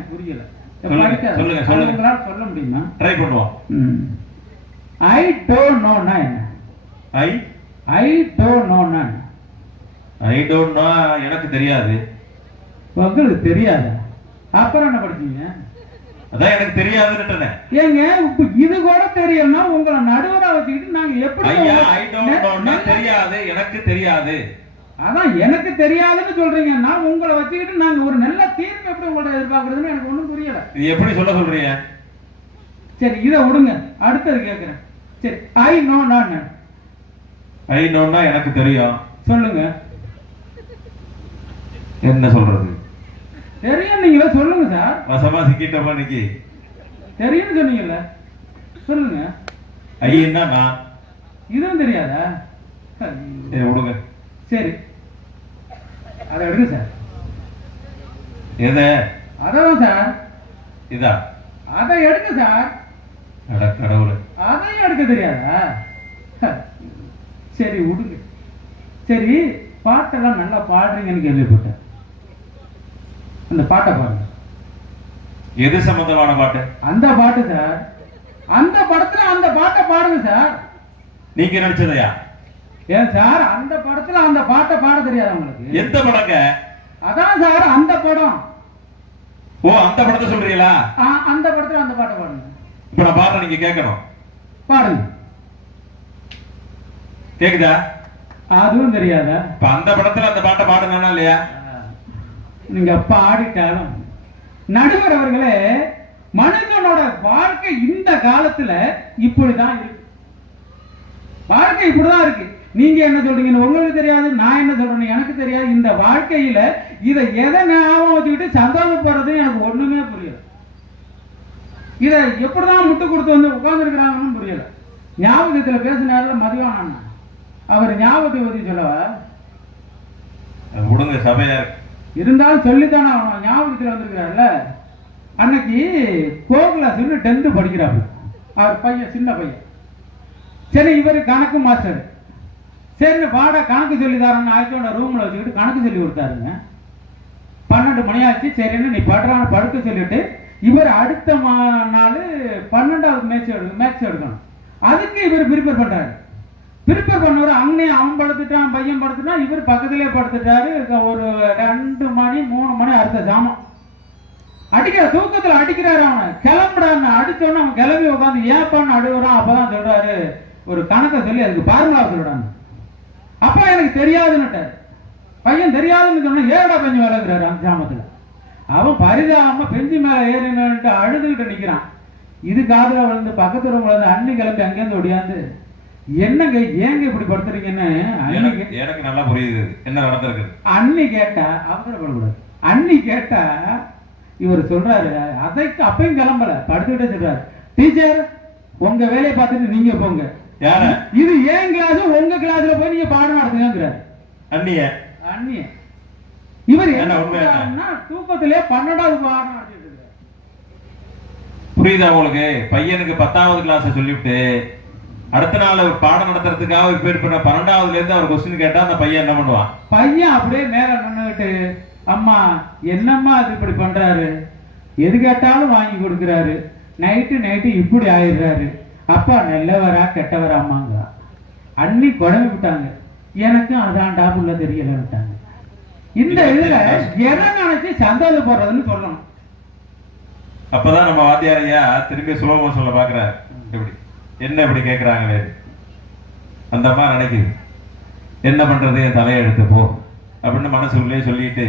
எனக்கு புரியல. சொல்லுங்க சொல்லுங்க. உங்களால சொல்ல முடியுமா? ட்ரை பண்ணுவோம். ஐ டோன்ட் நோனா என்ன? I don't Nona I don't know எனக்கு தெரியாது. உங்களுக்கு தெரியாதா? அப்புறம் என்ன படிச்சீங்க? அதான் எனக்கு தெரியாதுன்னு. ஏங்க இப்ப இது கூட தெரியும்னா உங்களை நடுவரா வச்சுக்கிட்டு நாங்க எப்படி? ஐயா ஐ டோன்ட் நோ தெரியாது, எனக்கு தெரியாது. அதான் எனக்கு தெரியாதுன்னு சொல்றீங்கன்னா உங்களை வச்சுக்கிட்டு நாங்க ஒரு நல்ல தீர்ப்பு எப்படி உங்கள்ட்ட எதிர்பார்க்கறதுன்னு எனக்கு ஒண்ணும் புரியல. இது எப்படி சொல்றீங்க? சரி இதை விடுங்க, அடுத்தது கேட்கிறேன். சரி ஐ நோ நான் ஐ நோன்னா எனக்கு தெரியும் சொல்லுங்க. என்ன சொல்றது? தெரியும் நீங்களே சொல்லுங்க சார். வசமா சிக்கிட்டோமா இன்னைக்கு? தெரியும் சொன்னீங்கல்ல, சொல்லுங்க. ஐயன்னா நான். இதுவும் தெரியாதா? விடுங்க. சரி அதை எடுங்க சார். எதை? அதான் சார். இதா? அதை எடுங்க சார். அட கடவுளே, அதையும் எடுக்க தெரியாதா? சரி விடுங்க. சரி பாட்டெல்லாம் நல்லா பாடுறீங்கன்னு கேள்விப்பட்டேன். அந்த பாட்டை பாருங்க. எது சம்பந்தமான பாட்டு? அந்த பாட்டு சார். அந்த படத்துல அந்த பாட்டை பாடுங்க சார். நீங்க நடிச்சதையா? ஏன் சார் அந்த படத்துல அந்த பாட்டை பாட தெரியாது உங்களுக்கு? எந்த படங்க? அதான் சார் அந்த படம். ஓ அந்த படத்தை சொல்றீங்களா? அந்த படத்துல அந்த பாட்டை பாடுங்க. இப்ப நான் பாடுறேன், நீங்க கேட்கணும். பாடுங்க. கேக்குதா? அதுவும் தெரியாதா? இப்ப அந்த படத்துல அந்த பாட்டை பாடுனா இல்லையா? நீங்க பாடிட்டாலும் நடுவர் அவர்களே, மனிதனோட வாழ்க்கை இந்த காலத்துல இப்படிதான் இருக்கு. வாழ்க்கை இப்படிதான் இருக்கு. நீங்க என்ன சொல்றீங்க உங்களுக்கு தெரியாது, நான் என்ன சொல்றேன் எனக்கு தெரியாது. இந்த வாழ்க்கையில இதை எதை ஞாபகம் வச்சுக்கிட்டு சந்தோஷப்படுறது எனக்கு ஒண்ணுமே புரியல. இதை எப்படிதான் முட்டு கொடுத்து வந்து உட்கார்ந்து இருக்கிறாங்கன்னு புரியல. ஞாபகத்துல பேசினார்ல மதிவான அவர் ஞாபகத்தை பத்தி சொல்லவா? விடுங்க சபையார். இருந்தாலும் சொல்லித்தானே அவன் ஞாபகத்தில் வந்திருக்கிறார்ல. அன்னைக்கு கோகுலாசுன்னு 10th படிக்கிறாப்பு அவர் பையன், சின்ன பையன். சரி இவர் கணக்கு மாஸ்டர். சரி பாட கணக்கு சொல்லி தரேன்னு ஆயிரத்தோட ரூம்ல வச்சுக்கிட்டு கணக்கு சொல்லி கொடுத்தாருங்க. 12 மணி ஆச்சு. சரின்னு நீ படுறான்னு படுக்க சொல்லிட்டு இவர் அடுத்த நாள் 12வது மேட்ச் எடுக்கணும். அதுக்கு இவர் ப்ரிப்பேர் பண்றாரு. ப்ரிப்பேர் பண்ணவர் அங்கனே அவன் படுத்துட்டான், பையன் படுத்துட்டான், இவர் பக்கத்திலே படுத்துட்டாரு. ஒரு 2 மணி 3 மணி அடுத்த சாமம் அடிக்கிற தூக்கத்துல அடிக்கிறாரு. அவனை கிளம்புறான்னு அடிச்சோன்னு அவன் கிளம்பி உட்காந்து ஏப்பான்னு அழுகுறான். அப்பதான் சொல்றாரு ஒரு கணக்கை சொல்லி அதுக்கு பார்முலா சொல்றாங்க. அப்பா எனக்கு தெரியாதுன்னுட்டாரு. பையன் தெரியாதுன்னு சொன்னா ஏடா பெஞ்சு விளக்குறாரு. அந்த சாமத்துல அவன் பரிதாபமா பெஞ்சு மேல ஏறினுட்டு அழுதுகிட்டு நிக்கிறான். இது காதுல விழுந்து பக்கத்துல விழுந்து அண்ணி கிளம்பி அங்கேருந்து ஒடியாந்து என்னங்க ஏங்க இப்படி படுத்துறீங்கன்னு எனக்கு நல்லா புரியுது என்ன நடந்திருக்கு. அண்ணி கேட்டா அவசரப்படக்கூடாது. அண்ணி கேட்டா இவர் சொல்றாரு அதைக்கு அப்பையும் கிளம்பல படுத்துக்கிட்டே சொல்றாரு, டீச்சர் உங்க வேலையை பார்த்துட்டு நீங்க போங்க. யார? இது ஏன் கிளாஸ், உங்க கிளாஸ்ல போய் நீங்க பாடம் நடத்துங்கிறாரு. அண்ணிய அண்ணிய இவர் என்ன தூக்கத்திலே 12வது பாடம் நடத்திட்டு இருக்காரு. புரியுதா உங்களுக்கு? பையனுக்கு 10வது கிளாஸ் சொல்லிவிட்டு அடுத்த நாள் பாடம் நடத்துறதுக்காக ரிப்பேர் பண்ண 12வதுல இருந்து அவர் கொஸ்டின் கேட்டா அந்த பையன் என்ன பண்ணுவான்? பையன் அப்படியே மேல நின்னுட்டு அம்மா என்னம்மா அது இப்படி பண்றாரு, எது கேட்டாலும் வாங்கி கொடுக்குறாரு, நைட்டு இப்படி ஆயிடுறாரு, அப்பா நல்லவரா கெட்டவராமாங்க. அண்ணி குழம்பு விட்டாங்க. எனக்கும் அதான் டாபுள்ள தெரியலன்ட்டாங்க. இந்த இதுல எதை நினைச்சு சந்தோஷம் போடுறதுன்னு சொல்லணும். அப்பதான் நம்ம வாத்தியாரையா திரும்பி சுலபமா சொல்ல பாக்குறாரு. எப்படி என்ன இப்படி கேட்கிறாங்களே அந்த அம்மா நினைக்குது என்ன பண்றது, என் தலையை எடுத்து போ அப்படின்னு மனசுக்குள்ளே சொல்லிட்டு